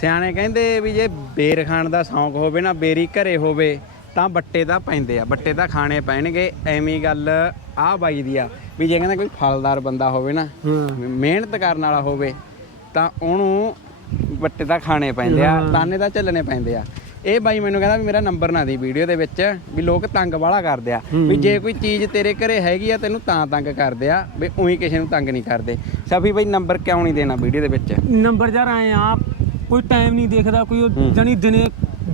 ਸਿਆਣੇ ਕਹਿੰਦੇ ਵੀ ਜੇ ਬੇਰ ਖਾਣ ਦਾ ਸ਼ੌਂਕ ਹੋਵੇ ਨਾ ਬੇਰੀ ਘਰੇ ਹੋਵੇ ਤਾਂ ਬੱਟੇ ਦਾ ਪੈਂਦੇ ਆ। ਬੱਟੇ ਦਾ ਖਾਣੇ ਪੈਣਗੇ ਐਵੇਂ ਗੱਲ ਆ ਬਾਈ ਦੀ ਆ। ਵੀ ਜੇ ਕਹਿੰਦਾ ਕੋਈ ਫਲਦਾਰ ਬੰਦਾ ਹੋਵੇ ਨਾ ਮਿਹਨਤ ਕਰਨ ਵਾਲਾ ਹੋਵੇ ਤਾਂ ਉਹਨੂੰ ਬੱਟੇ ਦਾ ਖਾਣੇ ਪੈਂਦੇ ਆ ਤਾਨੇ ਦਾ ਚੱਲਣੇ ਪੈਂਦੇ ਆ। ਇਹ ਬਾਈ ਮੈਨੂੰ ਕਹਿੰਦਾ ਵੀ ਮੇਰਾ ਨੰਬਰ ਨਾ ਦੀ ਵੀਡੀਓ ਦੇ ਵਿੱਚ ਵੀ ਲੋਕ ਤੰਗ ਵਾਲਾ ਕਰਦੇ ਆ। ਵੀ ਜੇ ਕੋਈ ਚੀਜ਼ ਤੇਰੇ ਘਰੇ ਹੈਗੀ ਆ ਤੈਨੂੰ ਤਾਂ ਤੰਗ ਕਰਦੇ ਆ ਵੀ ਉਹੀ ਕਿਸੇ ਨੂੰ ਤੰਗ ਨਹੀਂ ਕਰਦੇ। ਸਫੀ ਬਾਈ ਨੰਬਰ ਕਿਉਂ ਨਹੀਂ ਦੇਣਾ ਵੀਡੀਓ ਦੇ ਵਿੱਚ? ਨੰਬਰ ਯਾਰ ਆਏ ਆ ਕੋਈ ਟਾਈਮ ਨਹੀਂ ਦੇਖਦਾ ਕੋਈ ਜਾਣੀ ਦਿਨੇ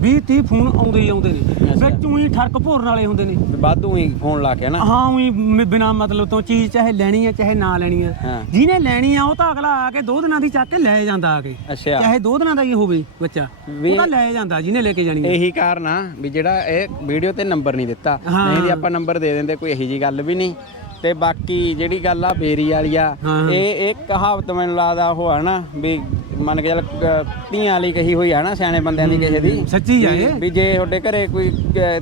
20 30 ਫੋਨ ਆਉਂਦੇ ਹੀ ਆਉਂਦੇ ਨੇ। ਵਿੱਚ ਉਹੀ ਠਰਕ ਭੋਰਨ ਵਾਲੇ ਹੁੰਦੇ ਨੇ। ਵਾਧੂ ਹੀ ਫੋਨ ਲਾ ਕੇ ਨਾ। ਹਾਂ ਉਹੀ ਬਿਨਾ ਮਤਲਬ ਤੋਂ ਚੀਜ਼ ਚਾਹੇ ਲੈਣੀ ਹੈ ਚਾਹੇ ਨਾ ਲੈਣੀ ਹੈ ਹਾਂ। ਜਿਹਨੇ ਲੈਣੀ ਆ ਉਹ ਤਾਂ ਅਗਲਾ ਆ ਕੇ ਦੋ ਦਿਨਾਂ ਦੀ ਚੱਕ ਕੇ ਲੈ ਜਾਂਦਾ ਆ ਕੇ। ਅੱਛਾ। ਚਾਹੇ ਦੋ ਦਿਨਾਂ ਦਾ ਹੀ ਹੋਵੇ ਬੱਚਾ ਉਹ ਤਾਂ ਲੈ ਜਾਂਦਾ ਜਿਹਨੇ ਲੈ ਕੇ ਜਾਣੀ ਹੈ ਇਹੀ ਕਾਰਨ ਆ ਵੀ ਜਿਹੜਾ ਇਹ ਵੀਡੀਓ ਤੇ ਨੰਬਰ ਨਹੀਂ ਦਿੱਤਾ। ਹਾਂ। ਨਹੀਂ ਦੀ ਆਪਾਂ ਨੰਬਰ ਦੇ ਦਿੰਦੇ ਕੋਈ ਇਹੀ ਜੀ ਗੱਲ ਵੀ ਨਹੀਂ। ਤੇ ਬਾਕੀ ਜਿਹੜੀ ਗੱਲ ਆ ਬੇਰੀ ਵਾਲੀ ਆ ਹਾਂ। ਇਹ ਇਹ ਕਹਾਵਤ ਮੈਨੂੰ ਲੱਗਦਾ ਉਹ ਆ ਨਾ ਵੀ ਮੰਨ ਕੇ ਚੱਲ ਧੀਆਂ ਵਾਲੀ ਕਹੀ ਹੋਈ ਆ ਨਾ ਸਿਆਣੇ ਬੰਦਿਆਂ ਦੀ ਕਿਸੇ ਦੀ। ਸੱਚੀ ਆ ਇਹ? ਵੀ ਜੇ ਤੁਹਾਡੇ ਘਰੇ ਕੋਈ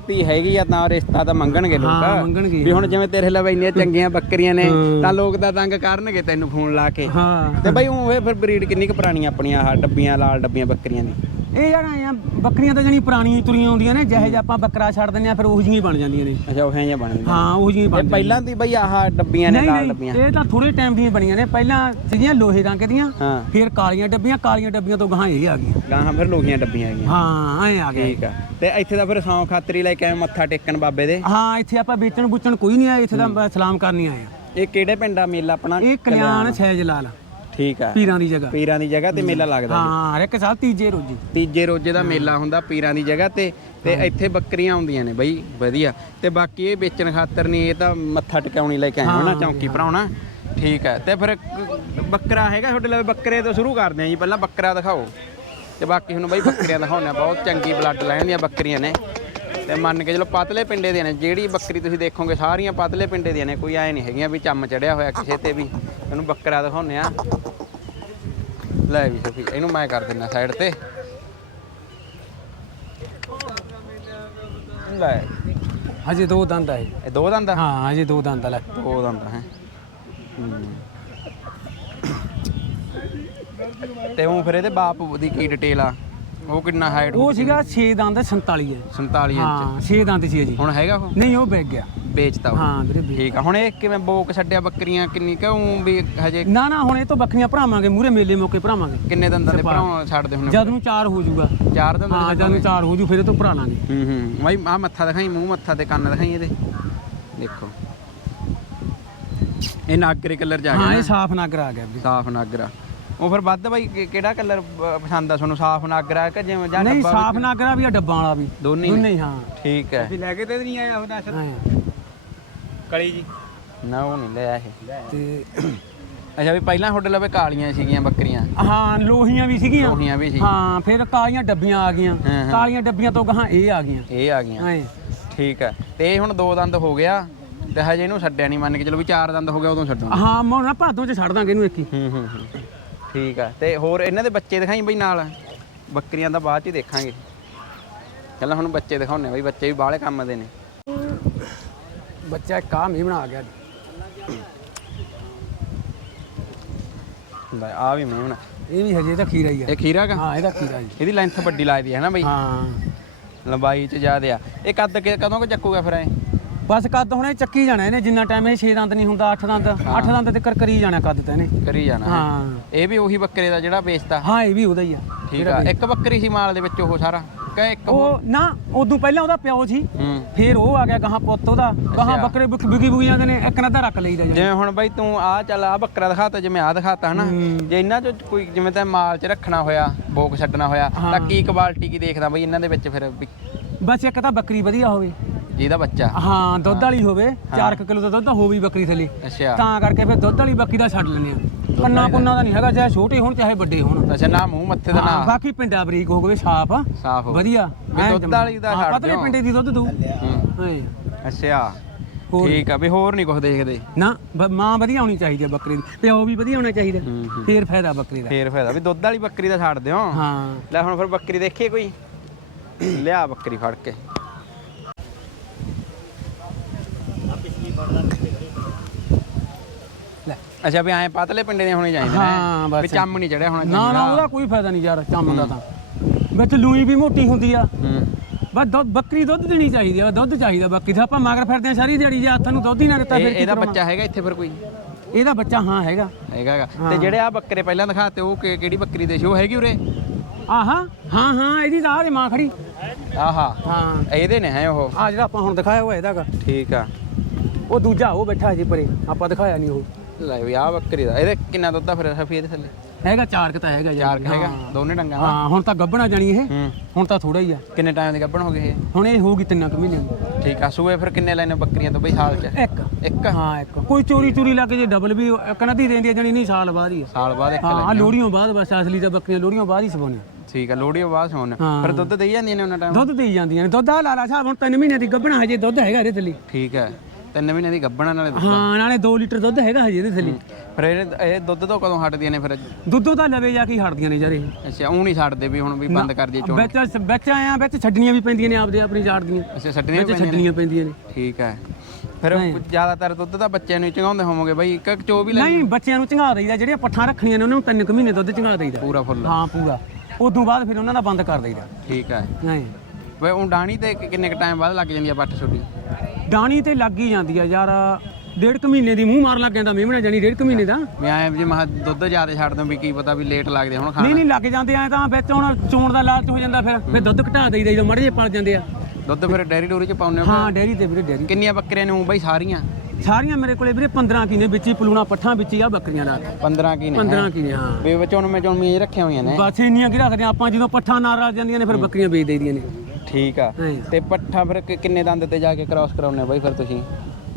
ਧੀ ਹੈਗੀ ਆ ਤਾਂ ਰਿਸ਼ਤਾ ਤਾਂ ਮੰਗਣਗੇ ਹਾਂ, ਲੋਕ ਮੰਗਣਗੇ। ਵੀ ਹੁਣ ਜਿਵੇਂ ਤੇਰੇ ਲਈ ਇੰਨੀਆਂ ਚੰਗੀਆਂ ਬੱਕਰੀਆਂ ਨੇ। ਤਾਂ ਲੋਕ ਤਾਂ ਤੰਗ ਕਰਨਗੇ ਤੈਨੂੰ ਫੋਨ ਲਾ ਕੇ। ਹਾਂ। ਤੇ ਬਈ ਉਹ ਫਿਰ ਬਰੀਡ ਕਿੰਨੀ ਕੁ ਪੁਰਾਣੀ ਆਪਣੀਆਂ ਆਹ ਡੱਬੀਆਂ ਲਾਲ ਡੱਬੀਆਂ ਬੱਕਰੀਆਂ ਦੀ? ਇਹ ਆਏ ਆ ਬੱਕਰੀਆਂ ਤਾਂ ਜਣੀ ਪੁਰਾਣੀਆਂ ਤੁਰੀਆਂ ਆਉਂਦੀਆਂ ਨੇ ਜਿਹੇ ਜਿਹਾ ਆਪਾਂ ਬੱਕਰਾ ਛੱਡ ਦਿੰਦੇ ਆ ਫਿਰ ਉਹ ਜਿਹੀਆਂ ਬਣ ਜਾਂਦੀਆਂ ਨੇ। ਅੱਛਾ ਉਹ ਜਿਹੀਆਂ ਬਣਦੀਆਂ ਹਾਂ ਉਹ ਜਿਹੀਆਂ ਇਹ ਬਣ ਪਹਿਲਾਂ ਦੀ ਬਈ ਆਹ ਡੱਬੀਆਂ ਨੇ ਨਹੀਂ ਲਾਲ ਨਹੀਂ ਡੱਬੀਆਂ। ਇਹ ਤਾਂ ਥੋੜੇ ਟਾਈਮ ਦੀਆਂ ਬਣੀਆਂ ਨੇ। ਪਹਿਲਾਂ ਸੀਗੀਆਂ ਲੋਹੇ ਰੰਗ ਦੀਆਂ ਹਾਂ। ਫਿਰ ਕਾਲੀਆਂ ਡੱਬੀਆਂ ਕਾਲੀਆਂ ਡੱਬੀਆਂ ਤੋਂ ਗਾਹਾਂ ਇਹ ਆ ਗਈਆਂ। ਗਾਹਾਂ ਫਿਰ ਲੋਹੀਆਂ ਡੱਬੀਆਂ ਹੈਗੀਆਂ ਹਾਂ ਐ ਆ ਗਏ। ਠੀਕ ਆ। ਤੇ ਇੱਥੇ ਤਾਂ ਫਿਰ ਸੌਂ ਖਾਤਰੀ ਲੈ ਕੇ ਆਏ ਮੱਥਾ ਟੇਕਣ ਬਾਬੇ ਦੇ। ਹਾਂ ਇੱਥੇ ਆਪਾਂ ਵੇਚਣ ਬੁੱਚਣ ਕੋਈ ਨਹੀਂ ਆਇਆ ਇੱਥੇ ਤਾਂ ਬ- ਸਲਾਮ ਕਰਨੀ ਆਏ ਆ। ਇਹ ਕਿਹੜੇ ਪਿੰਡ ਆ ਮੇਲਾ ਆਪਣਾ? ਇਹ ਕਲਿਆਣ। ਸਹਿਜ ਲਾਲ। ਠੀਕ ਆ। ਪੀਰਾਂ ਦੀ ਜਗ੍ਹਾ। ਪੀਰਾਂ ਦੀ ਜਗ੍ਹਾ ਤੇ ਮੇਲਾ ਲੱਗਦਾ ਹਾਂ ਹਰ ਇੱਕ ਸਾਲ ਤੀਜੇ ਰੋਜੀ। ਤੀਜੇ ਰੋਜੇ ਦਾ ਮੇਲਾ ਹੁੰਦਾ ਪੀਰਾਂ ਦੀ ਜਗ੍ਹਾ ਤੇ ਤੇ ਇੱਥੇ ਬੱਕਰੀਆਂ ਆਉਂਦੀਆਂ ਨੇ ਬਈ ਵਧੀਆ। ਤੇ ਬਾਕੀ ਇਹ ਵੇਚਣ ਖਾਤਰ ਨਹੀਂ ਇਹ ਤਾਂ ਮੱਥਾ ਟਿਕਾਉਣੀ ਲੈ ਕੇ ਆਏ ਹੋ ਨਾ ਚੌਂਕੀ ਭਰਾਉਣਾ। ਠੀਕ ਹੈ ਤੇ ਫਿਰ ਕ- ਬੱਕਰਾ ਹੈਗਾ ਤੁਹਾਡੇ ਲਈ? ਬੱਕਰੇ ਤੋਂ ਸ਼ੁਰੂ ਕਰਦੇ ਆ ਜੀ ਪਹਿਲਾਂ ਬੱਕਰਾ ਦਿਖਾਓ। ਤੇ ਬਾਕੀ ਹੁਣ ਬਈ ਬੱਕਰੀਆਂ ਦਿਖਾਉਂਦੇ ਆ ਬਹੁਤ ਚੰਗੀ ਬਲੱਡ ਲਾਈਨ ਦੀਆਂ ਬੱਕਰੀਆਂ ਨੇ। ਤੇ ਮੰਨ ਕੇ ਚਲੋ ਪਤਲੇ ਪਿੰਡੇ ਦੀਆਂ ਨੇ ਜਿਹੜੀ ਬੱਕਰੀ ਤੁਸੀਂ ਦੇਖੋਗੇ ਸਾਰੀਆਂ ਪਤਲੇ ਪਿੰਡੇ ਦੀਆਂ ਨੇ ਕੋਈ ਐ ਨਹੀਂ ਹੈਗੀਆਂ ਵੀ ਚੰਮ ਚੜਿਆ ਹੋਇਆ ਕਿਸੇ ਤੇ ਵੀ। ਇਹਨੂੰ ਬੱਕਰਾ ਦਿਖਾਉਂਦੇ ਆ ਲੈ ਵੀ ਸਫੀ ਇਹਨੂੰ ਮੈਂ ਕਰ ਦਿੰਦਾ ਸਾਈਡ ਤੇ। ਲੈ। ਹਜੇ ਦੋ ਦੰਦ ਆ ਇਹ। ਇਹ ਦੋ ਦੰਦ ਆ? ਹਾਂ ਹਜੇ ਦੋ ਦੰਦ ਆ ਲੈ। ਦੋ ਦੰਦ ਹੈ। ਤੇ ਉਹ ਫਿਰ ਇਹਦੇ ਬਾਪ ਦੀ ਕੀ ਡਿਟੇਲ ਆ? ਉਹ ਕਿੰਨਾ ਹਾਈਟ ਉਹ ਸੀਗਾ 6 ਦੰਦ 47 ਹੈ 47 ਇੰਚ। ਹਾਂ 6 ਦੰਦ ਸੀ ਜੀ। ਹੁਣ ਹੈਗਾ ਉਹ? ਨਹੀਂ ਉਹ ਵਿਕ ਗਿਆ। ਵੇਚਤਾ ਉਹ? ਹਾਂ ਵੀਰੇ ਠੀਕ ਆ। ਹੁਣ ਇਹ ਕਿਵੇਂ ਬੋਕ ਛੱਡਿਆ ਬੱਕਰੀਆਂ? ਕਿੰਨੀ ਕਹੂੰ ਵੀ ਹਜੇ? ਨਾ ਨਾ ਹੁਣ ਇਹ ਤੋਂ ਬੱਕਰੀਆਂ ਭਰਾਵਾਂਗੇ ਮੂਰੇ ਮੇਲੇ ਮੌਕੇ ਭਰਾਵਾਂਗੇ। ਕਿੰਨੇ ਦੰਦਾਂ ਦੇ ਭਰਾ ਛੱਡਦੇ ਹੁਣ? ਜਦ ਨੂੰ ਚਾਰ ਹੋ ਜਾਊਗਾ। ਚਾਰ ਦੰਦਾਂ ਹਾਂ ਜਦ ਨੂੰ ਚਾਰ ਹੋ ਜੂ ਫਿਰ ਇਹ ਤੋਂ ਭਰਾ ਲਾਂਗੇ। ਹੂੰ ਹੂੰ। ਬਾਈ ਆ ਮੱਥਾ ਦਿਖਾਈ ਮੂੰਹ ਮੱਥਾ ਤੇ ਕੰਨ ਦਿਖਾਈ ਇਹਦੇ। ਦੇਖੋ। ਇਹ ਨਾਗਰੇ ਕਲਰ ਜਾ ਹਾਂ ਗਿਆ ਇਹ ਸਾਫ਼ ਨਾਗਰ ਆ ਗਿਆ ਵੀਰੇ। ਸਾਫ਼ ਨਾਗਰਾ। ਉਹ ਫਿਰ ਵੱਧ ਬਾਈ ਕਿ- ਕਿਹੜਾ ਕਲਰ ਪਸੰਦ ਆ ਤੁਹਾਨੂੰ? ਸਾਫ਼ ਨਾਗਰਾ ਕਿ ਜਿਵੇਂ ਜਾਂ ਨਹੀਂ ਡੱਬਾ ਸਾਫ਼ ਨਾਗਰਾ ਵੀ ਆ ਡੱਬਾਂ ਵਾਲਾ ਵੀ। ਦੋਨੇ ਹੀ ਦੋਨੇ ਹੀ ਹਾਂ। ਠੀਕ ਹੈ। ਲੈ ਕੇ ਤੇ ਨਹੀਂ ਆਇਆ ਉਹ ਦੱਸ ਕਲੀ ਜੀ। ਨਾ ਉਹ ਨਹੀਂ ਲਿਆ ਇਹ ਤੇ ਅੱਛਾ ਵੀ ਪਹਿਲਾਂ ਤੁਹਾਡੇ ਲਵੇ ਕਾਲੀਆਂ ਸੀਗੀਆਂ ਬੱਕਰੀਆਂ? ਹਾਂ ਲੋਹੀਆਂ ਵੀ ਸੀਗੀਆਂ। ਲੋਹੀਆਂ ਵੀ ਸੀ। ਹਾਂ ਫਿਰ ਕਾਲੀਆਂ ਡੱਬੀਆਂ ਆ ਗਈਆਂ। ਹਾਂ, ਹਾਂ। ਕਾਲੀਆਂ ਡੱਬੀਆਂ ਤੋਂ ਗਾਹਾਂ ਇਹ ਆ ਗਈਆਂ। ਇਹ ਆ ਗਈਆਂ। ਠੀਕ ਹੈ। ਤੇ ਇਹ ਹੁਣ ਦੋ ਦੰਦ ਹੋ ਗਿਆ ਤੇ ਹਜੇ ਇਹਨੂੰ ਛੱਡਿਆ ਨਹੀਂ ਮੰਨ ਕੇ ਚਲੋ ਵੀ ਚਾਰ ਦੰਦ ਹੋ ਗਿਆ ਉਦੋਂ ਛੱਡੂਗਾ। ਹਾਂ ਮੈਂ ਨਾ ਭਾਦੋਂ ਚ ਛੱਡ ਦਾਂਗੇ ਇਹਨੂੰ ਇੱਕ ਹੀ। ਹੂੰ ਹੂੰ ਹੂੰ। ਠੀਕ ਆ। ਤੇ ਹੋਰ ਇਹਨਾਂ ਦੇ ਬੱਚੇ ਦਿਖਾਈ ਬਈ ਨਾਲ? ਬੱਕਰੀਆਂ ਦਾ ਬਾਅਦ ਚ ਹੀ ਦੇਖਾਂਗੇ। ਚੱਲ ਹੁਣ ਬੱਚੇ ਦਿਖਾਉਣੇ ਬਈ ਬੱਚੇ ਵੀ ਬਾਹਲੇ ਕੰਮ ਦੇ ਨੇ। ਬੱਚਾ ਇੱਕ ਆ ਮੀਂਹ ਬਣਾ ਗਿਆ। ਲੈ ਆ ਵੀ ਮੇਵਣਾ ਇਹ ਵੀ ਹਜੇ ਤਾਂ ਖੀਰਾ ਹੀ ਆ। ਇਹ ਖੀਰਾ ਕਾ? ਹਾਂ ਇਹਦਾ ਖੀਰਾ ਜੀ ਇਹਦੀ ਲੈਂਥ ਵੱਡੀ ਲੱਗਦੀ ਹੈ ਨਾ ਬਈ? ਹਾਂ। ਲੰਬਾਈ ਚ ਜ਼ਿਆਦਾ ਆ। ਇਹ ਕੱਦ ਕਦੋਂ ਕਿ ਚੱਕੂਗਾ ਫਿਰ ਐ ਬਸ ਕੱਦ ਹੁਣੇ ਚੱਕੀ ਜਾਣਾ ਇਹਨੇ ਜਿੰਨਾ ਟਾਈਮ ਇਹ 6 ਦੰਦ ਨਹੀਂ ਹੁੰਦਾ 8 ਦੰਦ 8 ਦੰਦ ਤੇ ਕਰ ਕਰੀ ਜਾਣਾ ਕੱਦ ਤਾਂ ਇਹਨੇ। ਕਰੀ ਜਾਣਾ। ਹੈਂ। ਹਾਂ ਇਹ ਵੀ ਉਹੀ ਬੱਕਰੇ ਦਾ ਜਿਹੜਾ ਵੇਚਤਾ। ਹਾਂ ਇਹ ਵੀ ਉਹਦਾ ਹੀ ਆ। ਠੀਕ ਆ। ਇੱਕ ਬੱਕਰੀ ਸੀ ਮਾਲ ਦੇ ਵਿੱਚ ਉਹ ਸਾਰਾ? ਕਿ ਇੱਕ ਉਹ ਨਾ ਉਦੋਂ ਪਹਿਲਾਂ ਉਹਦਾ ਪਿਓ ਸੀ। ਹੂੰ। ਫੇਰ ਉਹ ਆ ਗਿਆ ਗਾਹਾਂ ਪੁੱਤ ਉਹਦਾ। ਗਾਹਾਂ ਅੱਛਾ। ਬੱਕਰੇ ਬੁਕ ਬਿਗੀ ਬੁਗੀ ਜਾਂਦੇ ਨੇ ਇੱਕ ਨਾ ਤਾਂ ਰੱਖ ਲਈਦਾ ਜੀ ਜਿਵੇਂ ਹੁਣ ਬਈ ਤੂੰ ਆ ਚੱਲ ਆ ਬੱਕਰਾ ਦਿਖਾਤਾ ਜਿਵੇਂ ਆ ਦਿਖਾਤਾ ਹਨਾ। ਜੇ ਇਹਨਾਂ ਚ ਕੋਈ ਜਿਵੇਂ ਤਾਂ ਮਾਲ ਚ ਰੱਖਣਾ ਹੋਇਆ ਬੋਕ ਛੱਡਣਾ ਹੋਇਆ ਤਾਂ ਹਾਂ। ਕੀ ਕੁਆਲਿਟੀ ਕੀ ਦੇਖਦਾ ਬਈ ਇਹਨਾਂ ਦੇ ਵਿੱਚ ਫਿਰ ਵੀ? ਬਸ ਇੱਕ ਤਾਂ ਬੱਕਰੀ ਵਧੀਆ ਹੋਵੇ। ਜਿਹਦਾ ਬੱਚਾ। ਹਾਂ ਦੁੱਧ ਵਾਲੀ ਹੋਵੇ 4 ਕਿਲੋ ਦਾ ਦੁੱਧ ਹੋਵੇ ਬੱਕਰੀ ਥੱਲੇ। ਅੱਛਾ। ਤਾਂ ਕਰਕੇ ਫਿਰ ਦੁੱਧ ਵਾਲੀ ਬੱਕਰੀ ਦਾ ਛੱਡ ਲੈਂਦੇ ਆ ਕੰਨਾ ਕੁੰਨਾ ਦਾ। ਨਹੀਂ ਹੈਗਾ ਚਾਹੇ ਛੋਟੇ ਹੋਣ ਚਾਹੇ ਵੱਡੇ ਹੋਣ। ਅੱਛਾ ਨਾ ਮੂੰਹ ਮੱਥੇ ਦਾ ਹਾਂ, ਨਾ। ਬਾਕੀ ਪਿੰਡਾ ਬਰੀਕ ਹੋਵੇ ਸਾਫ਼ ਸਾਫ਼ ਹੋ ਵਧੀਆ। ਦੁੱਧ। ਵਾਲੀ ਦਾ ਹਾਂ, ਛੱਡ ਪਤਲੇ। ਪਿੰਡੇ ਦੀ ਦੁੱਧ ਦੂ ਹੂੰ। ਹਾਂ। ਅੱਛਾ। ਠੀਕ ਆ ਵੀ ਹੋਰ ਨਹੀਂ ਕੁਝ ਦੇਖਦੇ। ਨਾ ਮਾਂ ਵਧੀਆ ਹੋਣੀ ਚਾਹੀਦੀ ਹੈ ਬੱਕਰੀ ਦੀ। ਪਿਓ ਵੀ ਵਧੀਆ ਹੋਣਾ ਚਾਹੀਦਾ। ਹੂੰ, ਹੂੰ। ਫੇਰ ਫਾਇਦਾ ਬੱਕਰੀ ਦਾ। ਫੇਰ ਫਾਇਦਾ। ਵੀ ਦੁੱਧ ਵਾਲੀ ਬੱਕਰੀ ਦਾ ਛੱਡ ਦਿਓ। ਹਾਂ। ਲੈ ਹੁਣ ਫਿਰ ਬੱਕਰੀ ਦੇਖੀਏ ਕੋਈ। ਲਿਆ ਬੱਕਰੀ ਫੜ ਕੇ। ਅੱਛਾ ਵੀ ਐਂ ਪਤਲੇ ਪਿੰਡੇ ਦੇ ਹੋਣੇ ਚਾਹੀਦੇ ਹਾਂ, ਨੇ ਬਸ। ਵੀ ਚੰਮ ਨਹੀਂ ਚੜਿਆ ਹੋਣਾ ਨਾ ਨਾ ਉਹਦਾ ਕੋਈ ਫਾਇਦਾ ਨਹੀਂ ਯਾਰ ਚੰਮ ਦਾ ਤਾਂ। ਵਿੱਚ ਲੂਈ ਵੀ ਮੋਟੀ ਹੁੰਦੀ ਆ। ਹੂੰ। ਬਸ ਦੁੱਧ ਬੱਕਰੀ ਦੁੱਧ ਦੇਣੀ ਚਾਹੀਦੀ ਆ ਦੁੱਧ ਚਾਹੀਦਾ ਬਾਕੀ ਤਾਂ ਆਪਾਂ ਮਗਰ ਫਿਰਦੇ ਆ ਸਾਰੀ ਦਿਹਾੜੀ ਜੇ ਹੱਥ ਨੂੰ ਦੁੱਧ ਹੀ ਨਾ ਦਿੱਤਾ ਇਹ- ਫਿਰ ਕੀ ਇਹਦਾ? ਬੱਚਾ ਹੈਗਾ ਇੱਥੇ ਫਿਰ ਕੋਈ? ਇਹਦਾ ਬੱਚਾ ਹਾਂ ਹੈਗਾ। ਹੈਗਾ ਗਾ। ਤੇ ਜਿਹੜੇ ਆ ਬੱਕਰੇ ਪਹਿਲਾਂ ਦਿਖਾਤੇ ਉਹ ਕਿ- ਕਿਹੜੀ ਬੱਕਰੀ ਦੇ ਸੀ? ਉਹ ਹੈਗੀ ਉਰੇ? ਆਹਾ ਹਾਂ ਹਾਂ ਇਹਦੀ ਤਾਂ ਆਹ ਦੇ ਮਾਂ ਖੜੀ। ਆਹਾ। ਹਾਂ। ਇਹਦੇ ਨੇ ਹੈ ਉਹ? ਆ ਜਿਹੜਾ ਆਪਾਂ ਹੁਣ ਦਿਖਾਇਆ ਉਹ ਇਹਦਾਗਾ ਠੀਕ ਆ। ਉਹ ਦੂਜਾ ਉਹ ਬੈਠਾ ਜੀ ਪਰੇ। ਆਪਾਂ ਦਿਖਾਇਆ ਨਹੀਂ ਉਹ। ਲੈ ਵੀ ਆ ਬੱਕਰੀ ਦਾ। ਇਹਦੇ ਕਿੰਨਾ ਦੁੱਧ ਆ ਫਿਰ ਸਫੀ ਇਹਦੇ ਥੱਲੇ? ਹੈਗਾ ਚਾਰ ਕੁ ਤਾਂ ਹੈਗਾ ਕੁ ਹੈਗਾ? ਦੋਨੇ ਡੰਗਾਂ ਦਾ? ਹਾਂ ਹੁਣ ਤਾਂ ਗੱਬਣਾ ਜਾਣੀ ਇਹ। ਹੂੰ। ਹੁਣ ਤਾਂ ਥੋੜਾ ਹੀ ਆ। ਕਿੰਨੇ ਟਾਈਮ ਦੇ ਗੱਭਣ ਹੋ ਗਏ ਇਹ? ਹੁਣ ਇਹ ਹੋਊਗੀ ਤਿੰਨਾਂ ਕੁ ਮਹੀਨਿਆਂ ਦੀ। ਠੀਕ ਆ ਸੂਏ ਫਿਰ ਕਿੰਨੇ ਲੈਣੇ ਬੱਕਰੀਆਂ ਤੋਂ ਬਈ ਸਾਲ ਚ? ਇੱਕ। ਇੱਕ? ਹਾਂ ਇੱਕ। ਕੋਈ ਚੋਰੀ ਚੋਰੀ ਲੱਗ ਜੇ ਡਬਲ ਵੀ ਇੱਕ ਨਦੀ ਦੇਂਦੀ ਆ ਜਣੀ ਨਹੀਂ ਸਾਲ ਬਾਅਦ ਹੀ। ਸਾਲ ਬਾਅਦ ਇੱਕ ਹਾਂ ਲੈ ਆਹ ਲੋਹੜੀਆਂ ਬਾਅਦ ਬਸ ਅਸਲੀ ਤਾਂ ਬੱਕਰੀਆਂ ਲੋਹੜੀਆਂ ਬਾਅਦ ਹੀ ਸਵਾਉਣੇ ਠੀਕ ਆ ਲੋਹੜੀ ਬਾਅਦ ਸੋਣ ਹਾਂ। ਫਿਰ ਦੁੱਧ ਦੇਈ ਜਾਂਦੀਆਂ ਨੇ ਉਹਨਾਂ ਟਾਈਮ? ਦੁੱਧ ਦੇਈ ਜਾਂਦੀਆਂ ਨੇ। ਦੁੱਧ ਆ ਲਾਲਾ ਸਾਹਿਬ ਹੁਣ ਤਿੰਨ ਮਹੀਨਿਆਂ ਦੀ ਗੱਬਣਾ ਹਜੇ ਦੁੱਧ ਹੈਗਾ ਇਹਦੇ ਥੱਲੇ। ਠੀਕ ਹੈ ਤਿੰਨ ਮਹੀਨੇ ਦੀ ਗੱਭਣ ਨਾਲੇ ਦੁੱਧ ਹਾਂ ਨਾਲੇ 2 ਲੀਟਰ ਦੁੱਧ ਹੈਗਾ ਹਜੇ ਇਹਦੇ ਥੱਲੇ। ਫਿਰ ਇਹ ਇਹ ਦੁੱਧ ਤੋਂ ਕਦੋਂ ਹਟਦੀਆਂ ਨੇ ਫਿਰ? ਦੁੱਧੋਂ ਤਾਂ ਲਵੇ ਜਾ ਕੇ ਹੀ ਹਟਦੀਆਂ ਨੇ ਯਾਰ ਇਹ। ਅੱਛਾ ਉਹ ਨਹੀਂ ਛੱਡਦੇ ਵੀ ਹੁਣ ਵੀ ਬੰਦ ਕਰ ਦਈਏ ਚੋਣ। ਵਿੱਚ ਵਿੱਚ ਆਇਆ ਵਿੱਚ ਛੱਡਣੀਆਂ ਵੀ ਪੈਂਦੀਆਂ ਨੇ ਆਪਦੇ ਆਪਣੀ ਜਾੜ ਦੀਆਂ। ਅੱਛਾ ਛੱਡਣੀਆਂ ਵਿੱਚ ਪੈਂਦੀਆਂ ਨੇ। ਛੱਡਣੀਆਂ ਪੈਂਦੀਆਂ ਨੇ। ਠੀਕ ਹੈ ਫਿਰ ਜ਼ਿਆਦਾਤਰ ਦੁੱਧ ਤਾਂ ਬੱਚਿਆਂ ਨੂੰ ਹੀ ਚੰਗਾਉਂਦੇ ਹੋਵੋਗੇ ਬਾਈ ਇੱਕ ਇੱਕ ਚੋ ਵੀ ਲੈ ਨਹੀਂ ਬੱਚਿਆਂ ਨੂੰ ਚੰਗਾ ਦਈਦਾ ਜਿਹੜੀਆਂ ਪੱਠਾਂ ਰੱਖਣੀਆਂ ਨੇ ਉਹਨਾਂ ਨੂੰ ਤਿੰਨ ਕੁ ਮਹੀਨੇ ਦੁੱਧ ਚੰਗਾ ਦਈਦਾ। ਪੂਰਾ ਫੁੱਲ। ਹਾਂ ਪੂਰਾ। ਉਦੋਂ ਬਾਅਦ ਫਿਰ ਉਹਨਾਂ ਦਾ ਬੰਦ ਕਰ ਦਈਦਾ। ਠੀਕ ਹੈ ਨਹੀਂ। ਵੇ ਉਹ ਡਾਣੀ ਤੇ ਕਿ- ਕਿੰਨੇ ਕ ਟਾਈਮ ਬਾਅਦ ਲੱਗ ਜਾਂਦੀ ਆ ਪੱਠ ਛੋਟੀ? ਡਾਣੀ ਤੇ ਲੱਗ ਹੀ ਜਾਂਦੀ ਆ ਯਾਰ। ਡੇਢ ਕੁ ਮਹੀਨੇ ਦੀ ਮੂੰਹ ਮਾਰ ਲੱਗ ਜਾਂਦਾ ਮੇਮਣਾ ਜਾਨੀ ਡੇਢ ਕੁ ਮਹੀਨੇ ਦਾ। ਵੀ ਐ ਜੇ ਮਹਾ ਦੁੱਧ ਜ਼ਿਆਦਾ ਛੱਡ ਦੋ ਵੀ ਕੀ ਪਤਾ ਵੀ ਲੇਟ ਲੱਗਦੇ ਹੁਣ ਨਹੀਂ ਖਾਣਾ। ਨਹੀਂ ਲੱਗ ਜਾਂਦੇ ਆ ਤਾਂ ਵਿੱਚ ਹੁਣ ਚੋਣ ਦਾ ਲਾਲਚ ਹੋ ਜਾਂਦਾ ਫਿਰ। ਫਿਰ ਦੁੱਧ ਘਟਾ ਦਈਦਾ ਜਦੋਂ ਮੜੇ ਜੇ ਪਲ ਜਾਂਦੇ ਆ। ਦੁੱਧ ਫਿਰ ਡੈਰੀ ਡੋਰੀ ਚ ਪਾਉਂਦੇ ਹੋ ਹਾਂ ਡੇਰੀ ਤੇ ਵੀਰੇ ਡੇਰੀ ਕਿੰਨੀਆਂ ਬੱਕਰੀਆਂ ਨੇ ਬਾਈ ਸਾਰੀਆਂ? ਸਾਰੀਆਂ ਮੇਰੇ ਕੋਲੇ ਵੀਰੇ 15 ਕੀ ਨੇ ਵਿੱਚ ਹੀ ਪਲੂਣਾ ਪੱਠਾਂ ਵਿੱਚ ਹੀ ਆ ਬੱਕਰੀਆਂ ਲਾ ਕੇ 15 ਕੀ ਨੇ 15 ਕੀ ਨੇ ਹਾਂ। ਵੀ ਵਿਚੋਂ ਮੈਂ ਚੋਣਮੀਆਂ ਰੱਖੀਆਂ ਹੋਈਆਂ ਨੇ। ਬਸ ਇੰਨੀਆਂ ਕੀ ਰੱਖਦੇ ਆਪਾਂ ਜਦੋਂ ਪੱਠਾਂ ਨਾਲ ਰਲ ਜਾਂਦੀਆਂ ਨੇ ਫਿਰ ਬੱਕਰੀਆਂ ਵੇਚ ਦੇਈਦੀਆਂ ਨੇ। ਠੀਕ ਆ। ਤੇ ਪੱਠਾ ਫਿਰ ਕਿ- ਕਿੰਨੇ ਦੰਦ ਤੇ ਜਾ ਕੇ ਕ੍ਰਾਸ ਕਰਾਉਣੇ ਬਾਈ ਫਿਰ ਤੁਸੀਂ?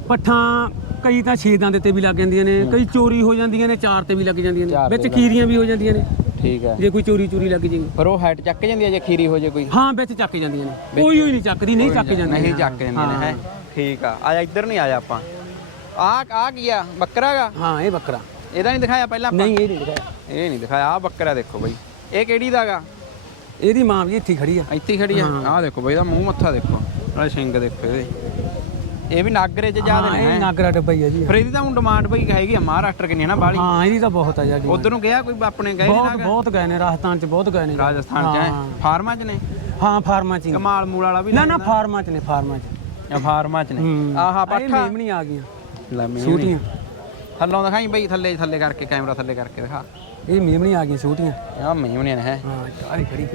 ਪੱਠਾਂ ਕਈ ਤਾਂ ਛੇ ਦੰਦ ਤੇ ਵੀ ਲੱਗ ਜਾਂਦੀਆਂ ਨੇ ਕਈ ਚੋਰੀ ਹੋ ਜਾਂਦੀਆਂ ਨੇ ਚਾਰ ਤੇ ਵੀ ਲੱਗ ਜਾਂਦੀਆਂ ਚਾਰ ਨੇ ਵਿੱਚ ਕੀਰੀਆਂ ਵੀ ਹੋ ਜਾਂਦੀਆਂ ਨੇ। ਠੀਕ ਆ। ਜੇ ਕੋਈ ਚੋਰੀ ਚੋਰੀ ਲੱਗ ਜੇ। ਪਰ ਉਹ ਹਾਈਟ ਚੱਕ ਜਾਂਦੀ ਆ ਜੇ ਖੀਰੀ ਹੋ ਜੇ ਕੋਈ? ਹਾਂ ਵਿੱਚ ਚੱਕ ਜਾਂਦੀਆਂ ਨੇ। ਕੋਈ ਹੋਈ ਨਹੀਂ ਚੱਕਦੀ ਨਹੀਂ ਚੱਕ ਜਾਂਦੀਆਂ। ਨਹੀਂ ਚੱਕ ਜਾਂਦੀਆਂ ਨੇ ਹੈ। ਠੀਕ ਆ। ਆ ਜਾ ਇੱਧਰ ਨਹੀਂ ਆਇਆ ਆਪਾਂ। ਆ ਆ ਕੀ ਆ? ਬੱਕਰਾ ਗਾ ਹਾਂ ਇਹ ਬੱਕਰਾ। ਇਹਦਾ ਨਹੀਂ ਦਿਖਾਇਆ ਪਹਿਲਾਂ ਆਪਾਂ? ਨਹੀਂ ਇਹ ਨਹੀਂ ਦਿਖਾਇਆ। ਇਹ ਨਹੀਂ ਦਿਖਾਇਆ। ਆ ਬੱਕਰਾ ਦੇਖੋ ਬਾਈ। ਇਹ ਕਿਹੜੀ ਦਾਗਾ ਇਹਦੀ ਮਾਂ ਵੀ ਇੱਥੇ ਖੜੀ ਆ। ਇੱਥੇ ਹੀ ਖੜੀ ਆ। ਆਹ ਦੇਖੋ ਬਾਈ ਇਹਦਾ ਮੂੰਹ ਮੱਥਾ ਦੇਖੋ। ਨਾਲੇ ਸਿੰਗ ਦੇਖੋ ਇਹਦੇ ਇਹ ਵੀ ਨਾਗਰੇ ਚ ਜ਼ਿਆਦਾ ਹਾਂ ਨੇ ਇਹ ਹੈਂ। ਨਾਗਰਾ ਡੱਬਾ ਹੀ ਆ ਜੀ। ਫਿਰ ਇਹਦੀ ਤਾਂ ਹੁਣ ਡਿਮਾਂਡ ਬਈ ਹੈਗੀ ਆ ਮਹਾਰਾਸ਼ਟਰ ਕਿੰਨੀ ਹੈ ਨਾ ਬਾਲੀ ਹਾਂ ਇਹਦੀ ਤਾਂ ਬਹੁਤ ਆ ਜੀ ਉਧਰ ਨੂੰ ਗਿਆ ਕੋਈ ਆਪਣੇ ਗਏ ਨੇ ਬਹੁਤ ਬਹੁਤ ਗਏ ਨੇ ਰਾਜਸਥਾਨ ਚ ਬਹੁਤ ਗਏ ਨੇ ਰਾਜਸਥਾਨ ਚ ਹੈ? ਫਾਰਮਾਂ ਚ ਨੇ? ਹਾਂ ਫਾਰਮਾਂ ਚ ਹੀ। ਨੇ। ਕਮਾਲ ਮੂਲ ਵਾਲਾ ਵੀ ਨਾ ਨਾ ਫਾਰਮਾਂ ਚ ਨੇ ਫਾਰਮਾਂ ਚ। ਆ ਫਾਰਮਾਂ ਚ ਨੇ। ਹੂੰ। ਆਹਾ ਇਹ ਪੱਠਾ। ਮੇਮਣੀ ਆ ਗਈਆਂ। ਲੈ। ਛੋਟੀਆਂ। ਥੱਲੋਂ ਦਿਖਾਈ ਬਈ ਥੱਲੇ ਥੱਲੇ ਕਰਕੇ ਕੈਮਰਾ ਥੱਲੇ ਕਰਕੇ ਦਿਖਾ। ਇਹ ਮੇਮਣੀ ਆ ਗਈਆਂ ਛੋਟੀਆਂ ਆ ਮੇਮਣੀਆਂ ਨੇ ਹੈ। ਹਾਂ ਆਹ ਖੜੀ।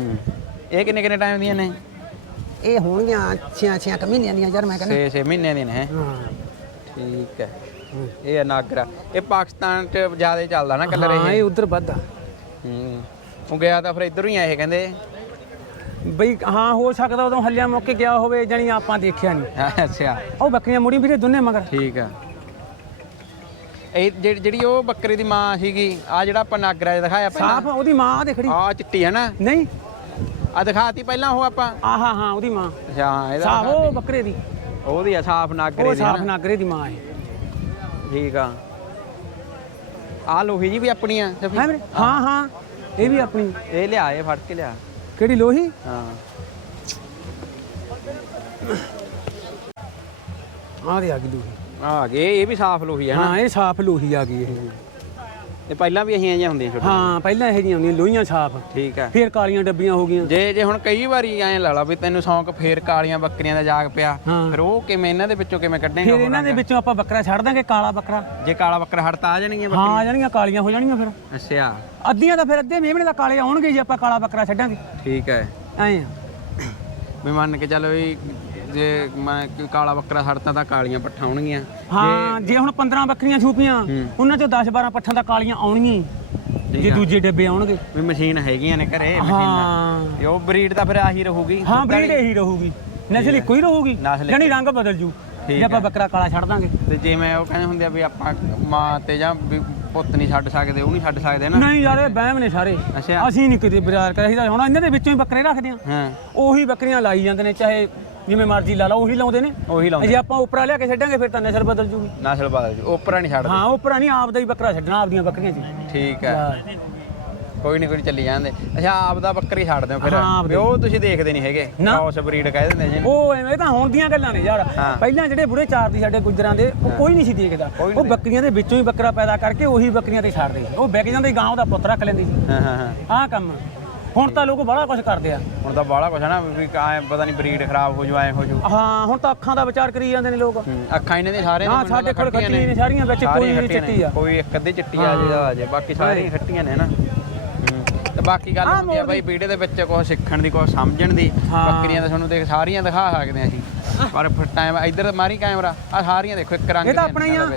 ਇਹ ਕਿੰਨੇ ਕਿੰਨੇ ਟਾਈਮ ਦੀਆਂ ਨੇ? ਇਹ ਹੋਣਗੀਆਂ 6 6 ਮਹੀਨਿਆਂ ਦੀਆਂ ਯਾਰ ਮੈਂ 6 6 ਮਹੀਨਿਆਂ ਦੀਆਂ ਨੇ ਹੈ। ਹਾਂ। ਠੀਕ ਹੈ। ਇਹ ਨਾਗਰਾ ਇਹ ਪਾਕਿਸਤਾਨ ਚ ਜ਼ਿਆਦਾ ਚੱਲਦਾ ਨਾ ਕਲਰ ਹਾਂ ਇਹ। ਇਹ ਉਧਰ ਵੱਧ ਆ ਹੂੰ। ਉਹ ਗਿਆ ਤਾਂ ਫਿਰ ਇੱਧਰੋਂ ਹੀ ਆਏ ਕਹਿੰਦੇ। ਬਈ ਹਾਂ ਹੋ ਸਕਦਾ ਉਦੋਂ ਹੱਲਿਆ ਮੌਕੇ ਗਿਆ ਹੋਵੇ ਜਾਨੀ ਆਪਾਂ ਦੇਖਿਆ ਨਹੀਂ ਅੱਛਾ। ਉਹ ਬੱਕਰੀਆਂ ਮੁੜੀ ਵੀਰੇ ਦੋਨੇ ਮਗਰ। ਠੀਕ ਆ। ਇਹ ਜਿਹੜੀ ਜਿਹੜੀ ਉਹ ਬੱਕਰੀ ਦੀ ਮਾਂ ਸੀਗੀ ਆ ਜਿਹੜਾ ਆਪਾਂ ਨਾਗਰਾ ਜਿਹਾ ਦਿਖਾਇਆ ਪਹਿਲਾਂ। ਸਾਫ਼ ਉਹਦੀ ਮਾਂ ਆ ਦੇਖੜੀ। ਆ ਚਿੱਟੀ ਹੈ ਨਾ? ਨਹੀਂ। ਆ ਦਿਖਾਤੀ ਪਹਿਲਾਂ ਉਹ ਆਪਾਂ? ਆਹਾ ਹਾਂ ਉਹਦੀ ਮਾਂ। ਅੱਛਾ ਹਾਂ ਇਹਦਾ ਸਾਫ਼ ਉਹ ਬੱਕਰੇ ਦੀ। ਉਹਦੀ ਆ ਸਾਫ਼ ਨਾਗਰੇ ਉਹ ਦੀ ਸਾਫ਼ ਨਾ? ਨਾਗਰੇ ਦੀ ਮਾਂ ਹੈ। ਠੀਕ ਆ। ਆ ਲੋਹੀ ਜੀ ਵੀ ਆਪਣੀ ਆ ਸਫੀ? ਹੈ ਵੀਰੇ? ਹਾਂ ਹਾਂ ਇਹ ਵੀ ਆਪਣੀ। ਇਹ ਲਿਆ ਇਹ ਫੜ ਕੇ ਲਿਆ। ਕਿਹੜੀ ਲੋਹੀ? ਹਾਂ। ਆ ਦੇ ਆ ਗਈ ਲੋਹੀ। ਆ ਗਏ ਇਹ ਵੀ ਸਾਫ਼ ਲੋਹੀ ਹੈ ਨਾ? ਹਾਂ ਇਹ ਸਾਫ਼ ਲੋਹੀ ਆ ਗਈ ਇਹ। ਇਹ ਪਹਿਲਾਂ ਵੀ ਅਸੀਂ ਜਿਹੀਆਂ ਹੁੰਦੀਆਂ ਛੋਟੀਆਂ ਹਾਂ ਪਹਿਲਾਂ ਇਹ ਜੀਆਂ ਹੁੰਦੀਆਂ ਲੋਹੀਆਂ ਸਾਫ਼। ਠੀਕ ਹੈ ਫੇਰ ਕਾਲੀਆਂ ਡੱਬੀਆਂ ਹੋ ਗਈਆਂ। ਜੇ ਜੇ ਹੁਣ ਕਈ ਵਾਰੀ ਐਂ ਲਾ ਲਾ ਵੀ ਤੈਨੂੰ ਸ਼ੌਂਕ ਫੇਰ ਕਾਲੀਆਂ ਬੱਕਰੀਆਂ ਦਾ ਜਾਗ ਪਿਆ ਹਾਂ। ਫਿਰ ਉਹ ਕਿਵੇਂ ਇਹਨਾਂ ਦੇ ਵਿੱਚੋਂ ਕਿਵੇਂ ਕੱਢੇਗਾ ਫਿਰ ਇਹਨਾਂ ਦੇ ਵਿੱਚੋਂ ਆਪਾਂ ਬੱਕਰਾ ਛੱਡ ਦਾਂਗੇ ਕਾਲਾ ਬੱਕਰਾ। ਜੇ ਕਾਲਾ ਬੱਕਰਾ ਹੜਤਾ ਆ ਜਾਣਗੀਆਂ ਹਾਂ ਆ ਜਾਣਗੀਆਂ ਕਾਲੀਆਂ ਹੋ ਜਾਣਗੀਆਂ ਫਿਰ। ਅੱਛਾ। ਅੱਧੀਆਂ ਤਾਂ ਫਿਰ ਅੱਧੇ ਮੇਮਣੇ ਦਾ ਕਾਲੇ ਆਉਣਗੇ ਜੇ ਆਪਾਂ ਕਾਲਾ ਬੱਕਰਾ ਛੱਡਾਂਗੇ। ਠੀਕ ਹੈ। ਐਂ ਆ। ਵੀ ਮੰਨ ਕੇ ਚੱਲ ਵੀ ਜੇ ਮੈਂ ਕੋਈ ਕਾਲਾ ਬੱਕਰਾ ਹੜਤਾ ਤਾਂ ਕਾਲੀਆਂ ਪੱਠਾਂ ਆਉਣਗੀਆਂ। ਹਾਂ ਜੇ ਹੁਣ 15 ਬੱਕਰੀਆਂ ਛੂਪੀਆਂ ਉਹਨਾਂ ਚੋਂ 10 12 ਪੱਠਾਂ ਤਾਂ ਕਾਲੀਆਂ ਆਉਣਗੀਆਂ। ਹੀ। ਜੇ ਦੂਜੇ ਡੱਬੇ ਆਉਣਗੇ। ਵੀ ਮਸ਼ੀਨ ਹੈਗੀਆਂ ਨੇ ਘਰੇ ਮਸ਼ੀਨਾਂ। ਤੇ ਉਹ ਬਰੀਡ ਤਾਂ ਫਿਰ ਆਹੀ ਰਹੂਗੀ ਹਾਂ ਬਰੀਡ ਇਹੀ ਰਹੂਗੀ। ਨਸਲ ਇੱਕੋ ਹੀ ਰਹੂਗੀ। ਨਸਲ ਜਾਨੀ ਰੰਗ ਬਦਲ ਜੂ। ਜੇ ਆਪਾਂ ਬੱਕਰਾ ਕਾਲਾ ਛੱਡ ਦਾਂਗੇ। ਤੇ ਜਿਵੇਂ ਉਹ ਕਹਿੰਦੇ ਹੁੰਦੇ ਆ ਵੀ ਆਪਾਂ ਮਾਂ ਤੇ ਜਾਂ ਵੀ ਪੁੱਤ ਨਹੀਂ ਛੱਡ ਸਕਦੇ ਉਹ ਨਹੀਂ ਛੱਡ ਸਕਦੇ ਨਾ। ਨਹੀਂ ਯਾਰ ਇਹ ਵਹਿਮ ਨੇ ਸਾਰੇ। ਅੱਛਾ। ਅਸੀਂ ਨਹੀਂ ਕਿਤੇ ਬਾਜ਼ਾਰ ਕਰਿਆ ਸੀ ਹੁਣ ਇਹਨਾਂ ਦੇ ਵਿੱਚੋਂ ਹੀ ਬੱਕਰੇ ਰੱਖਦੇ ਆ। ਹਾਂ। ਉਹੀ ਬੱਕਰੀਆਂ ਲਾਈ ਜਾਂਦੇ ਨੇ ਚਾਹੇ ਜਿਵੇਂ ਮਰਜ਼ੀ ਲਾ ਲਾ ਉਹੀ ਲਾਉਂਦੇ ਨੇ। ਉਹੀ ਲਾਉਂਦੇ ਜੇ ਆਪਾਂ ਉੱਪਰਾਂ ਲਿਆ ਕੇ ਛੱਡਾਂਗੇ ਫਿਰ ਤਾਂ ਨਸਲ ਬਦਲ ਜੂਗੀ। ਨਸਲ ਬਦਲ ਜੂ ਉਪਰਾ ਨਹੀਂ ਛੱਡਦੇ। ਹਾਂ ਉੱਪਰਾਂ ਨਹੀਂ ਆਪ ਦਾ ਹੀ ਬੱਕਰਾ ਛੱਡਣਾ ਆਪਦੀਆਂ ਬੱਕਰੀਆਂ 'ਚ। ਠੀਕ ਹੈ। ਕੋਈ ਨਹੀਂ ਕੋਈ ਚੱਲੀ ਜਾਂਦੇ। ਅੱਛਾ ਆਪ ਦਾ ਬੱਕਰੀ ਛੱਡ ਦਿਓ ਫਿਰ। ਹਾਂ, ਵੀ ਉਹ ਤੁਸੀਂ ਦੇਖਦੇ ਨਹੀਂ ਹੈਗੇ। ਕ੍ਰਾਸ ਬਰੀਡ ਕਹਿ ਦਿੰਦੇ ਜੀ ਉਹ ਐਵੇਂ ਤਾਂ ਹੁਣ ਦੀਆਂ ਗੱਲਾਂ ਨੇ ਯਾਰ। ਪਹਿਲਾਂ ਜਿਹੜੇ ਬੁੜੇ ਚਾਰ ਦੀ ਸਾਡੇ ਗੁੱਜਰਾਂ ਦੇ ਉਹ ਕੋਈ ਨਹੀਂ ਸੀ ਦੇਖਦਾ। ਉਹ ਬੱਕਰੀਆਂ ਦੇ ਵਿੱਚੋਂ ਹੀ ਬੱਕਰਾ ਪੈਦਾ ਕਰਕੇ ਉਹੀ ਬੱਕਰੀਆਂ ਤੇ ਛੱਡਦੇ ਉਹ ਵਿਕ ਜਾਂਦੇ ਗਾਂ ਦਾ ਪੁੱਤ ਰੱਖ ਲੈਂਦੀ ਸੀ। ਹਾਂ ਹਾਂ ਹਾਂ। ਆਹ ਕੰਮ। ਹੁਣ ਤਾਂ ਲੋਕ ਬੜਾ ਕੁਝ ਕਰਦੇ ਆ। ਹੁਣ ਤਾਂ ਬਾਹਲਾ ਕੁਛ ਹੈ ਨਾ ਵੀ ਐਂ ਪਤਾ ਨਹੀਂ ਬਰੀਡ ਖਰਾਬ ਹੋ ਜੂ ਐ ਹੋ ਜੂ। ਹਾਂ ਹੁਣ ਤਾਂ ਅੱਖਾਂ ਦਾ ਵਿਚਾਰ ਕਰੀ ਜਾਂਦੇ ਨੇ ਲੋਕ। ਅੱਖਾਂ ਇਹਨਾਂ ਦੇ ਸਾਰੇ ਹਾਂ ਸਾਡੇ ਕੋਲ ਖੱਟੀਆਂ ਨੇ। ਸਾਰੀਆਂ ਵਿੱਚ ਕੋਈ ਨਹੀਂ ਚਿੱਟੀ ਆ। ਕੋਈ ਇੱਕ ਅੱਧੀ ਚਿੱਟੀ ਆ ਜੇ ਆ ਜੇ ਬਾਕੀ ਸਾਰੀਆਂ ਖੱਟੀਆਂ ਨੇ ਨਾ ਤੇ ਬਾਕੀ ਗੱਲ ਹੁੰਦੀ ਆ ਬਾਈ ਵੀਡੀਓ ਦੇ ਵਿੱਚ ਕੁਝ ਸਿੱਖਣ ਦੀ ਕੁਝ ਸਮਝਣ ਦੀ। ਬੱਕਰੀਆਂ ਤਾਂ ਤੁਹਾਨੂੰ ਦੇਖ ਸਾਰੀਆਂ ਦਿਖਾ ਸਕਦੇ ਆ ਅਸੀਂ। ਪਰ ਫਿਰ ਟਾਈਮ ਇੱਧਰ ਮਾਰੀ ਕੈਮਰਾ ਆ ਸਾਰੀਆਂ ਦੇਖੋ ਇੱਕ ਰੰਗ ਇਹ ਤਾਂ ਆਪਣਾ ਹੀ ਆ।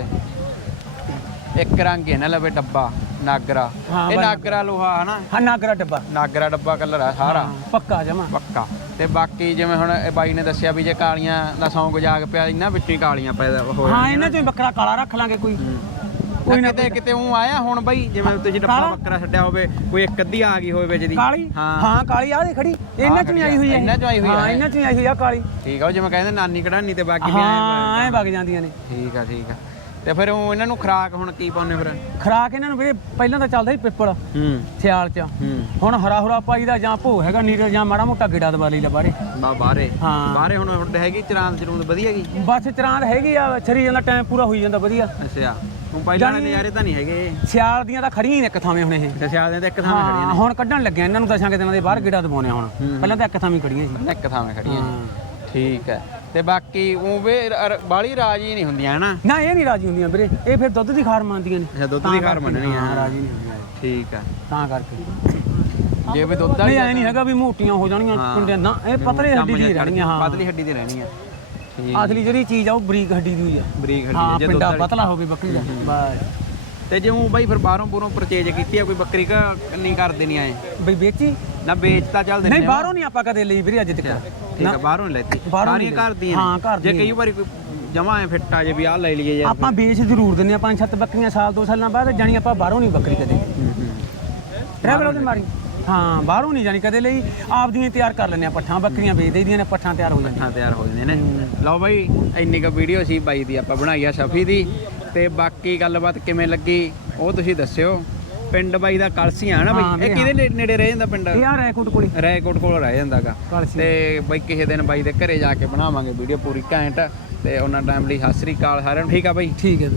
ਇੱਕ ਰੰਗ ਹੈ ਨਾ ਲਵੇ ਡੱਬਾ। ਨਾਗਰਾ। ਹਾਂ, ਇਹ ਬਸ। ਨਾਗਰਾ ਲੋਹਾ ਹਨਾ? ਹਾਂ ਨਾਗਰਾ ਡੱਬਾ। ਨਾਗਰਾ ਡੱਬਾ ਕਲਰ ਆ ਸਾਰਾ। ਹਾਂ, ਪੱਕਾ ਜਮਾ। ਪੱਕਾ। ਤੇ ਬਾਕੀ ਜਿਵੇਂ ਹੁਣ ਇਹ ਬਾਈ ਨੇ ਦੱਸਿਆ ਵੀ ਜੇ ਕਾਲੀਆਂ ਦਾ ਸੌਂਗ ਜਾਗ ਪਿਆ ਇਹਨਾਂ ਵਿੱਚੋਂ ਹੀ ਕਾਲੀਆਂ ਪੈਦਾ ਹੋ ਹਾਂ ਇਹਨਾਂ ਹੀ ਬੱਕਰਾ ਕਾਲਾ ਰੱਖ ਲਾਂਗੇ ਕੋਈ। ਕੋਈ ਨਾ ਕਿਤੇ ਕਿਤੇ ਉਹ ਆਇਆ ਹੁਣ ਬਾਈ ਜਿਵੇਂ ਤੁਸੀਂ ਡੱਬਾ ਕਾਲਾ? ਬੱਕਰਾ ਛੱਡਿਆ ਹੋਵੇ ਕੋਈ ਇੱਕ ਅੱਧੀ ਆ ਗਈ ਹੋਵੇ ਵਿੱਚ ਦੀ। ਕਾਲੀ? ਹਾਂ। ਹਾਂ ਕਾਲੀ ਆ ਦੇ ਖੜੀ। ਇਹਨਾਂ ਚੋਂ ਹੀ ਆਈ ਹੋਈ ਹੈ ਇਹਨਾਂ ਚੋਂ ਆਈ ਹੋਈ ਹਾਂ ਹੈ। ਇਹਨਾਂ ਚੋਂ ਹੀ ਆਈ ਹੋਈ ਆ ਕਾਲੀ। ਠੀਕ ਆ ਉਹ ਜਿਵੇਂ ਕਹਿੰਦੇ ਨਾਨੀ ਕਢਾਨੀ ਤੇ ਬਾਕੀ ਵੀ ਹਾਂ ਆਏ ਐ ਵਗ ਜਾਂਦੀਆਂ ਨੇ। ਠੀਕ ਆ ਠੀਕ ਆ। ਤੇ ਫਿਰ ਉਹ ਇਹਨਾਂ ਨੂੰ ਖਰਾਕ ਹੁਣ ਕੀ ਪਾਉਨੇ ਫਿਰ? ਖਰਾਕ ਇਹਨਾਂ ਨੂੰ ਵੀਰੇ ਪਹਿਲਾਂ ਤਾਂ ਚੱਲਦਾ ਸੀ ਪਿੱਪਲ ਹੂੰ। ਸਿਆਲ ਚ। ਹੂੰ। ਹੁਣ ਹਰਾ ਹੁਰਾ ਪਾਈ ਦਾ ਜਾਂ ਭੋ ਹੈਗਾ ਨੀਰ ਜਾਂ ਮਾੜਾ ਮੋਟਾ ਗਿੜਾ ਦਵਾ ਲਈ ਲੈ ਬਾਰੇ ਬਾ ਬਾਹਰੇ। ਹਾਂ। ਬਾਹਰੇ ਹੁਣ ਹੁਣ ਹੈਗੀ ਚਰਾਂਦ ਚਰੂੰਦ ਵਧੀਆ ਗਈ ਬਸ ਚਰਾਂਦ ਹੈਗੀ ਆ ਛਰੀ ਜਾਂਦਾ ਟਾਈਮ ਪੂਰਾ ਹੋਈ ਜਾਂਦਾ ਵਧੀਆ। ਅੱਛਾ। ਹੁਣ ਪਹਿਲਾਂ ਵਾਲੇ ਨਜ਼ਾਰੇ ਤਾਂ ਨਹੀਂ ਹੈਗੇ। ਸਿਆਲ ਦੀਆਂ ਤਾਂ ਖੜੀਆਂ ਹੀ ਨੇ ਇੱਕ ਥਾਵੇਂ ਹੁਣ ਇਹ। ਤੇ ਸਿਆਲ ਦੇ ਤਾਂ ਇੱਕ ਥਾਂ ਖੜੀਆਂ ਹਾਂ ਹੁਣ ਕੱਢਣ ਲੱਗਿਆ ਇਹਨਾਂ ਨੂੰ ਦਸਾਂ ਕਿ ਦਿਨਾਂ ਦੇ ਬਾਹਰ ਗਿੜਾ ਦਵਾਉਣੇ ਹੁਣ। ਪਹਿਲਾਂ ਤਾਂ ਇੱਕ ਥਾਵੇਂ ਖੜੀਆਂ ਸੀ। ਨੇ ਇੱਕ ਥਾਂ ਖੜੀਆਂ। ਠੀਕ ਹੈ। ਤੇ ਬਾਕੀ ਉਹ ਵੇ ਬਾਲੀ ਰਾਜੀ ਨਹੀਂ ਹੁੰਦੀਆਂ ਹਨਾ? ਨਾ ਇਹ ਨਹੀਂ ਰਾਜੀ ਹੁੰਦੀਆਂ ਵੀਰੇ। ਇਹ ਫਿਰ ਦੁੱਧ ਦੀ ਖਾਰ ਮੰਨਦੀਆਂ ਨੇ। ਅੱਛਾ ਦੁੱਧ ਦੀ ਕਰਕੇ। ਮੰਨਣੀ ਹਾਂ, ਰਾਜੀ ਨਹੀਂ ਹੁੰਦੀਆਂ। ਠੀਕ ਆ। ਤਾਂ ਕਰਕੇ। ਜੇ ਵੀ ਦੁੱਧ ਵਾਲੀ ਨਹੀਂ ਹੈਗਾ ਵੀ ਮੋਟੀਆਂ ਹੋ ਹਾਂ। ਪਿੰਡਾਂ ਨਾ ਇਹ ਪਤਲੇ ਹੱਡੀ ਦੀ ਰਹਿਣੀਆਂ ਹਾਂ। ਪਤਲੀ ਹੱਡੀ ਦੀ ਰਹਿਣੀ ਆ ਅਸਲੀ ਜਿਹੜੀ ਚੀਜ਼ ਆ ਉਹ ਬਰੀਕ ਹੱਡੀ ਦੀ ਆ। ਬਰੀਕ ਹੱਡੀ ਜੇ ਦੁੱਧ ਪਤਲਾ ਹੋਵੇ ਬੱਕਰੀ ਦਾ। ਬਸ। ਤੇ ਜੇ ਉਹ ਬਾਈ ਫਿਰ ਬਾਹਰੋਂ ਬੂਰੋਂ ਪਰਚੇਜ ਕੀਤੀ ਆ ਕੋਈ ਬੱਕਰੀ ਕਾ ਨਹੀਂ ਕਰਦੇ ਨਹੀਂ ਆਏ ਬਈ ਵੇਚੀ? ਨਾ ਵੇਚ ਤਾਂ ਚੱਲ ਦਿੰਦੇ ਨਹੀਂ। ਬਾਹਰੋਂ ਨਹੀਂ ਆਪਾਂ ਕਦੇ ਲਈ ਵੀਰੇ ਅੱਜ ਤੱਕ। ਠੀਕ ਆ ਬਾਹਰੋਂ ਨੀ ਲੈਤੀ। ਬਾਹਰੋਂ ਸਾਰੀਆਂ ਘਰ। ਦੀਆਂ। ਹਾਂ, ਘਰ ਜੇ ਕਈ ਵਾਰੀ ਕੋਈ ਜਮਾ ਐ ਫਿੱਟ ਜੇ ਵੀ ਆ ਲੈ ਲਈਏ ਯਾਰ ਆਪਾਂ ਵੇਚ ਜ਼ਰੂਰ ਦਿੰਨੇ ਆ ਪੰਜ ਸੱਤ ਬੱਕਰੀਆਂ ਸਾਲ ਦੋ ਸਾਲਾਂ ਬਾਅਦ ਜਾਣੀ ਆਪਾਂ ਬਾਹਰੋਂ ਨਹੀਂ ਬੱਕਰੀ ਕਦੇ। ਟਰੈਵਲ ਉਹਦੇ ਮਾਰੀ। ਹਾਂ ਬਾਹਰੋਂ ਨਹੀਂ ਜਾਣੀ ਕਦੇ ਲਈ। ਆਪਦੀਆਂ ਤਿਆਰ ਕਰ ਲੈਂਦੇ ਆ ਪੱਠਾਂ ਬੱਕਰੀਆਂ ਵੇਚ ਦੇਈਦੀਆਂ ਨੇ ਪੱਠਾਂ ਤਿਆਰ ਹੋ ਜਾਂਦੀਆਂ। ਤਿਆਰ ਹੋ ਜਾਂਦੇ ਨੇ। ਲਓ ਬਾਈ ਇੰਨੀ ਕੁ ਵੀਡੀਓ ਸੀ ਬਾਈ ਦੀ ਆਪਾਂ ਬਣਾਈ ਆ ਸ਼ਫੀ ਦੀ। ਤੇ ਬਾਕੀ ਗੱਲਬਾਤ ਕਿਵੇਂ ਲੱਗੀ ਉਹ ਤੁਸੀਂ ਦੱਸਿਓ। ਪਿੰਡ ਬਾਈ ਦਾ ਕਲਸੀਆਂ ਹੈ ਨਾ ਬਾਈ? ਇਹ ਕਿਹਦੇ ਨੇੜੇ ਰਹਿ ਜਾਂਦਾ ਪਿੰਡ? ਆ ਰੈਕੋਟ ਕੋਲੇ। ਰੈਕੋਟ ਕੋਲ ਰਹਿ ਜਾਂਦਾਗਾ ਕਲਸੀ। ਤੇ ਬਾਈ ਕਿਸੇ ਦਿਨ ਬਾਈ ਦੇ ਘਰੇ ਜਾ ਕੇ ਬਣਾਵਾਂਗੇ ਵੀਡੀਓ ਪੂਰੀ ਘੈਂਟ ਤੇ ਉਹਨਾਂ ਟਾਈਮ ਲਈ ਸਤਿ ਸ੍ਰੀ ਅਕਾਲ ਸਾਰਿਆਂ ਨੂੰ। ਠੀਕ ਆ ਬਾਈ? ਠੀਕ ਹੈ